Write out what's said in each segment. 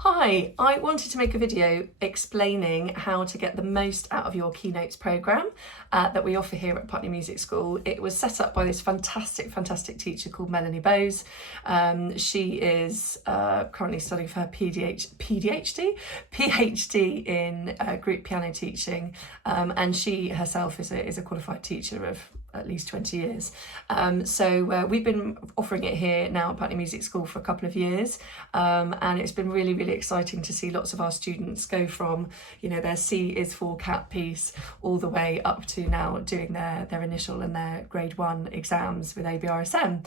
Hi, I wanted to make a video explaining how to get the most out of your Keynotes programme that we offer here at Putney Music School. It was set up by this fantastic teacher called Melanie Bowes. She is currently studying for her PhD in group piano teaching, and she herself is a qualified teacher of at least 20 years. So we've been offering it here now at Putney Music School for a couple of years, and it's been really exciting to see lots of our students go from, you know, their C is for cat piece all the way up to now doing their initial and their grade 1 exams with ABRSM.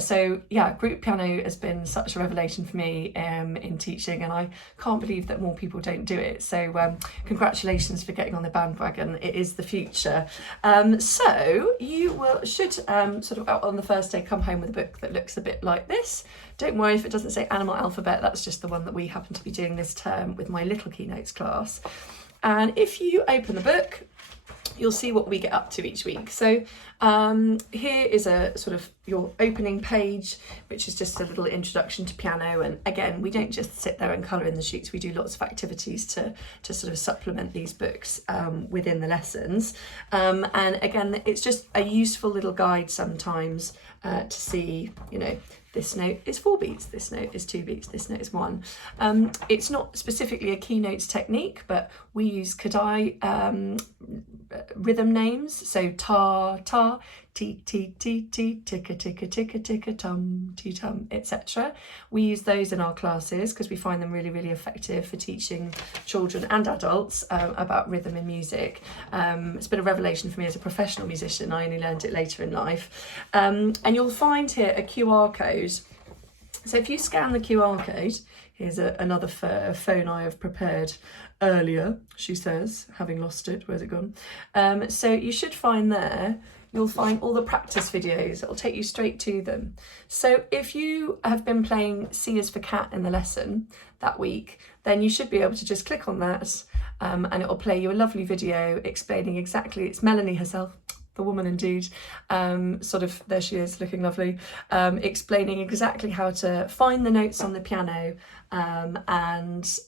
So yeah, group piano has been such a revelation for me in teaching, and I can't believe that more people don't do it. So congratulations for getting on the bandwagon. It is the future. So you should sort of on the first day come home with a book that looks a bit like this. Don't worry if it doesn't say animal alphabet, that's just the one that we happen to be doing this term with my little Keynotes class. And if you open the book, you'll see what we get up to each week. So here is a sort of your opening page, which is just a little introduction to piano. And again, we don't just sit there and colour in the sheets, we do lots of activities to sort of supplement these books within the lessons. And again, it's just a useful little guide sometimes to see, you know, this note is 4 beats, this note is 2 beats, this note is 1. It's not specifically a Keynotes technique, but we use Kadai rhythm names, so ta, ta, ti, ti, ti, ti, ticka, ticka, ticka, ticka, tum, ti, tum, etc. We use those in our classes because we find them really effective for teaching children and adults about rhythm in music. It's been a revelation for me as a professional musician. I only learned it later in life. And you'll find here a QR code. So if you scan the QR code, here's another phone I have prepared earlier, she says, having lost it. Where's it gone? So you should find there, you'll find all the practice videos. It'll take you straight to them. So if you have been playing C is for cat in the lesson that week, then you should be able to just click on that and it'll play you a lovely video explaining exactly, it's Melanie herself, the woman indeed, sort of, there she is looking lovely, explaining exactly how to find the notes on the piano and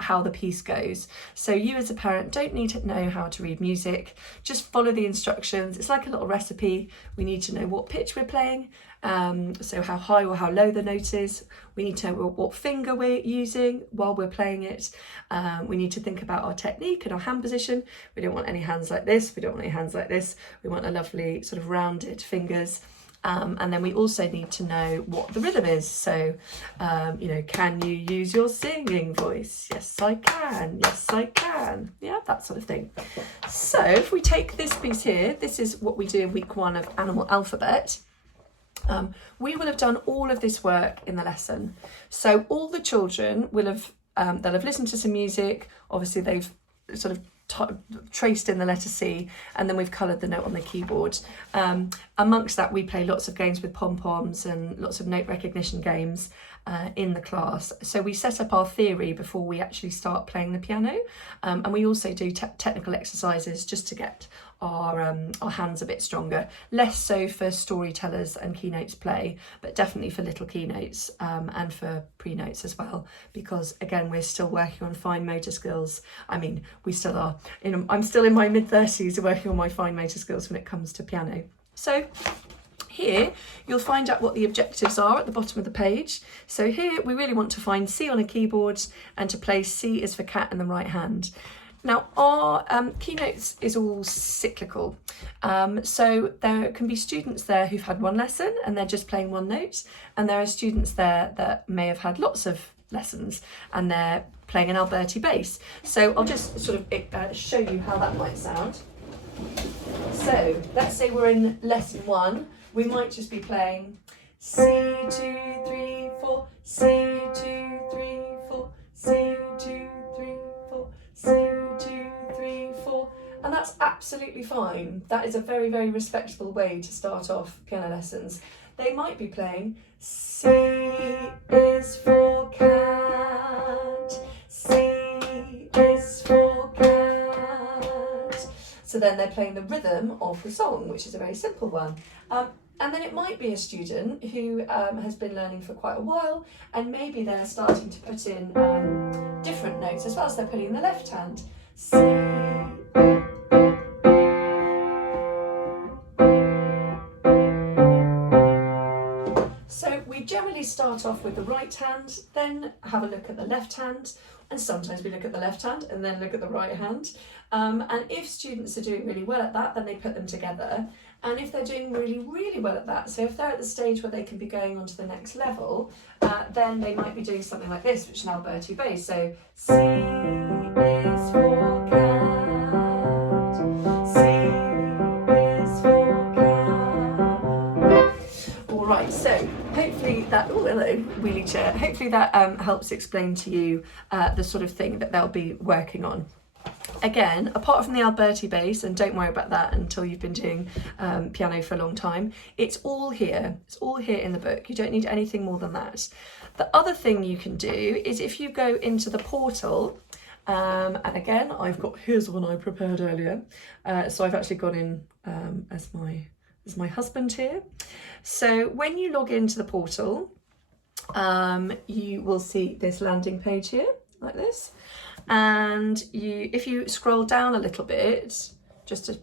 how the piece goes. So you as a parent don't need to know how to read music, just follow the instructions. It's like a little recipe. We need to know what pitch we're playing, so how high or how low the note is. We need to know what finger we're using while we're playing it. We need to think about our technique and our hand position. We don't want any hands like this, we don't want any hands like this. We want a lovely sort of rounded fingers. And then we also need to know what the rhythm is. So, you know, can you use your singing voice? Yes, I can. Yes, I can. Yeah, that sort of thing. So if we take this piece here, this is what we do in week 1 of Animal Alphabet. We will have done all of this work in the lesson. So all the children will have, they'll have listened to some music. Obviously, they've sort of traced in the letter C, and then we've coloured the note on the keyboard. Amongst that, we play lots of games with pom-poms and lots of note recognition games in the class. So we set up our theory before we actually start playing the piano, and we also do technical exercises just to get our hands a bit stronger. Less so for storytellers and Keynotes play, but definitely for little Keynotes and for pre-notes as well, because again, we're still working on fine motor skills. I mean, we still are. I'm still in my mid-30s working on my fine motor skills when it comes to piano. So here you'll find out what the objectives are at the bottom of the page. So here we really want to find C on a keyboard and to play C is for cat in the right hand. Now our Keynotes is all cyclical, so there can be students there who've had one lesson and they're just playing one note, and there are students there that may have had lots of lessons and they're playing an Alberti bass. So I'll just sort of show you how that might sound. So let's say we're in lesson 1, we might just be playing C, 2, 3, 4, C, 2, 3, 4, C, 2, 3, 4, C, 2, 3, 4, and that's absolutely fine. That is a very respectable way to start off piano lessons. They might be playing C is for cat, C is for cat. So then they're playing the rhythm of the song, which is a very simple one. And then it might be a student who has been learning for quite a while, and maybe they're starting to put in different notes as well. So they're putting in the left hand. C. So we generally start off with the right hand, then have a look at the left hand, and sometimes we look at the left hand and then look at the right hand. And if students are doing really well at that, then they put them together. And if they're doing really, really well at that, so if they're at the stage where they can be going on to the next level, then they might be doing something like this, which is an Alberti bass. So C is for cat, C is for cat. All right, so hopefully that, oh hello, wheelie chair. Hopefully that helps explain to you the sort of thing that they'll be working on. Again, apart from the Alberti bass, and don't worry about that until you've been doing piano for a long time, it's all here. It's all here in the book. You don't need anything more than that. The other thing you can do is if you go into the portal, and again, here's one I prepared earlier. So I've actually gone in as my husband here. So when you log into the portal, you will see this landing page here, like this. And if you scroll down a little bit, just a,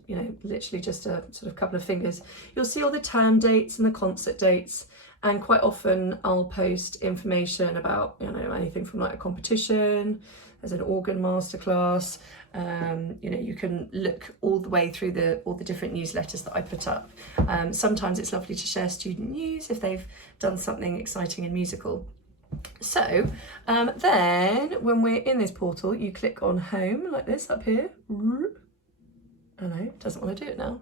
literally just a sort of couple of fingers, you'll see all the term dates and the concert dates. And quite often I'll post information about, anything from like a competition, there's an organ masterclass, you can look all the way through all the different newsletters that I put up. Sometimes it's lovely to share student news if they've done something exciting and musical. So then when we're in this portal, you click on home like this up here. Oh no, it doesn't want to do it now.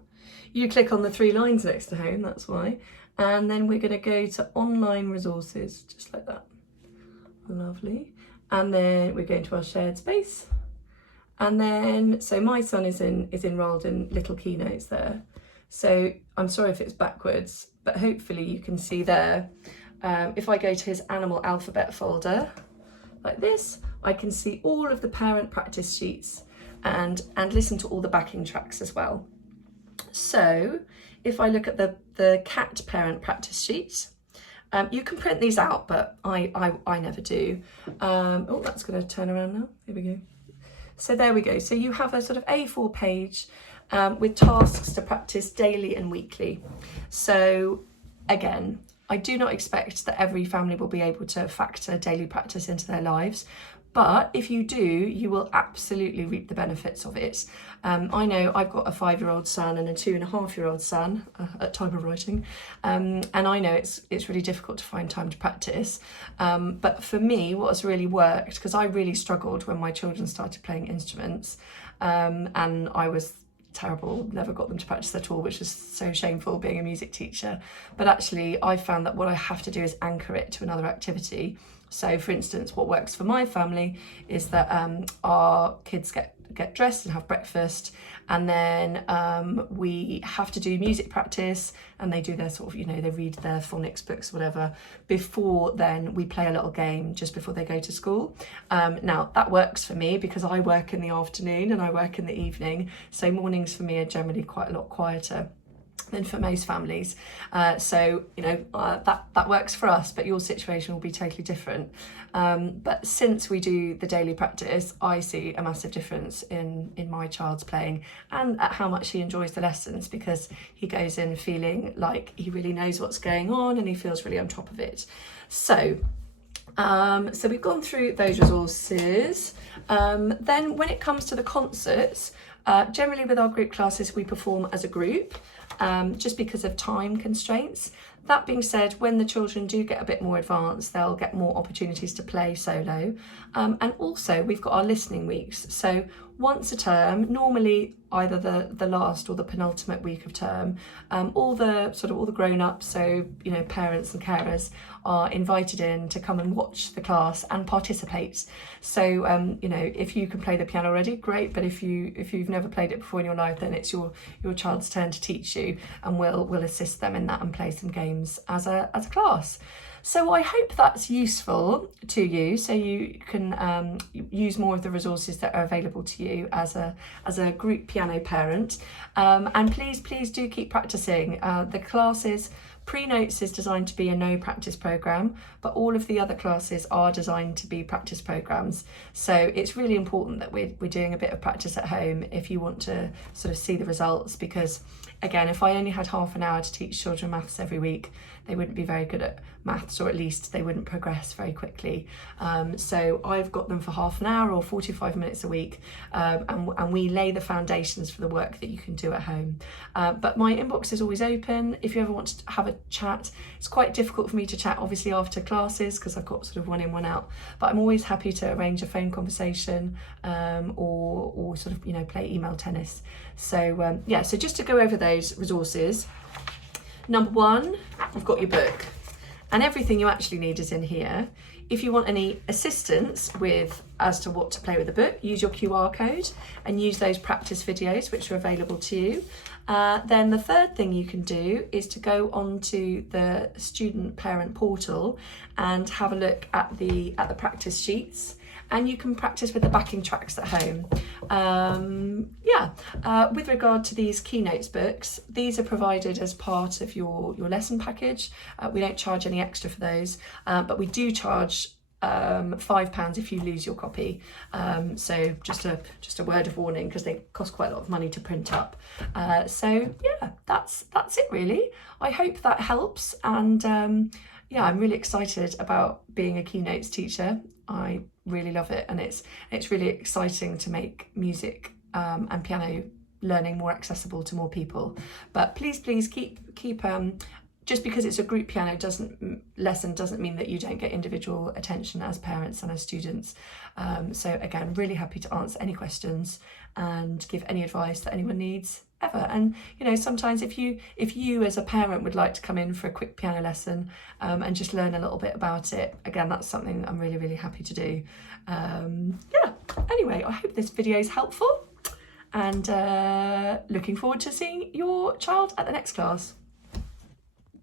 You click on the 3 lines next to home, that's why. And then we're going to go to online resources, just like that. Lovely. And then we're going to our shared space. And then, so my son is enrolled in Little Keynotes there. So I'm sorry if it's backwards, but hopefully you can see there. If I go to his animal alphabet folder, like this, I can see all of the parent practice sheets and listen to all the backing tracks as well. So if I look at the cat parent practice sheet, you can print these out, but I never do. Oh, that's going to turn around now. Here we go. So there we go. So you have a sort of A4 page with tasks to practice daily and weekly. So again, I do not expect that every family will be able to factor daily practice into their lives, but if you do, you will absolutely reap the benefits of it. I know I've got a 5-year-old son and a 2.5-year-old son at time of writing, and I know it's really difficult to find time to practice. But for me, what has really worked, because I really struggled when my children started playing instruments, and I was terrible, never got them to practice at all, which is so shameful being a music teacher. But actually I found that what I have to do is anchor it to another activity. So for instance, what works for my family is that our kids get dressed and have breakfast, and then we have to do music practice, and they do their sort of, they read their phonics books, whatever, before then we play a little game just before they go to school. Now that works for me because I work in the afternoon and I work in the evening, so mornings for me are generally quite a lot quieter than for most families. So that works for us, but your situation will be totally different. But since we do the daily practice, I see a massive difference in my child's playing and at how much he enjoys the lessons, because he goes in feeling like he really knows what's going on and he feels really on top of it. So we've gone through those resources. Then when it comes to the concerts, generally with our group classes we perform as a group, just because of time constraints. That being said, when the children do get a bit more advanced, they'll get more opportunities to play solo. And also we've got our listening weeks. So once a term, normally either the last or the penultimate week of term, all the grown-ups, so parents and carers, are invited in to come and watch the class and participate. So if you can play the piano already, great, but if you've never played it before in your life, then it's your child's turn to teach you, and we'll assist them in that and play some games as a class. So I hope that's useful to you, so you can use more of the resources that are available to you as a group piano parent. And please do keep practicing. The classes, pre-notes is designed to be a no practice program, but all of the other classes are designed to be practice programs. So it's really important that we're doing a bit of practice at home if you want to sort of see the results, because again, if I only had half an hour to teach children maths every week, they wouldn't be very good at maths, or at least they wouldn't progress very quickly. So I've got them for half an hour or 45 minutes a week, and we lay the foundations for the work that you can do at home. But my inbox is always open if you ever want to have a chat. It's quite difficult for me to chat obviously after classes because I've got sort of one in, one out, but I'm always happy to arrange a phone conversation, or sort of, you know, play email tennis. So yeah, so just to go over those resources. Number one, you've got your book, and everything you actually need is in here. If you want any assistance as to what to play with the book, use your QR code and use those practice videos which are available to you. Then the third thing you can do is to go onto the student parent portal and have a look at the practice sheets, and you can practice with the backing tracks at home. With regard to these Keynotes books, these are provided as part of your lesson package. We don't charge any extra for those, but we do charge £5 if you lose your copy. So just a word of warning, because they cost quite a lot of money to print up. So yeah, that's it really. I hope that helps, and yeah, I'm really excited about being a Keynotes teacher. I really love it, and it's really exciting to make music and piano learning more accessible to more people. But please keep just because it's a group piano lesson doesn't mean that you don't get individual attention as parents and as students. So again, really happy to answer any questions and give any advice that anyone needs ever. And you know, sometimes if you as a parent would like to come in for a quick piano lesson and just learn a little bit about it, again, that's something I'm really happy to do. Yeah, anyway, I hope this video is helpful, and looking forward to seeing your child at the next class.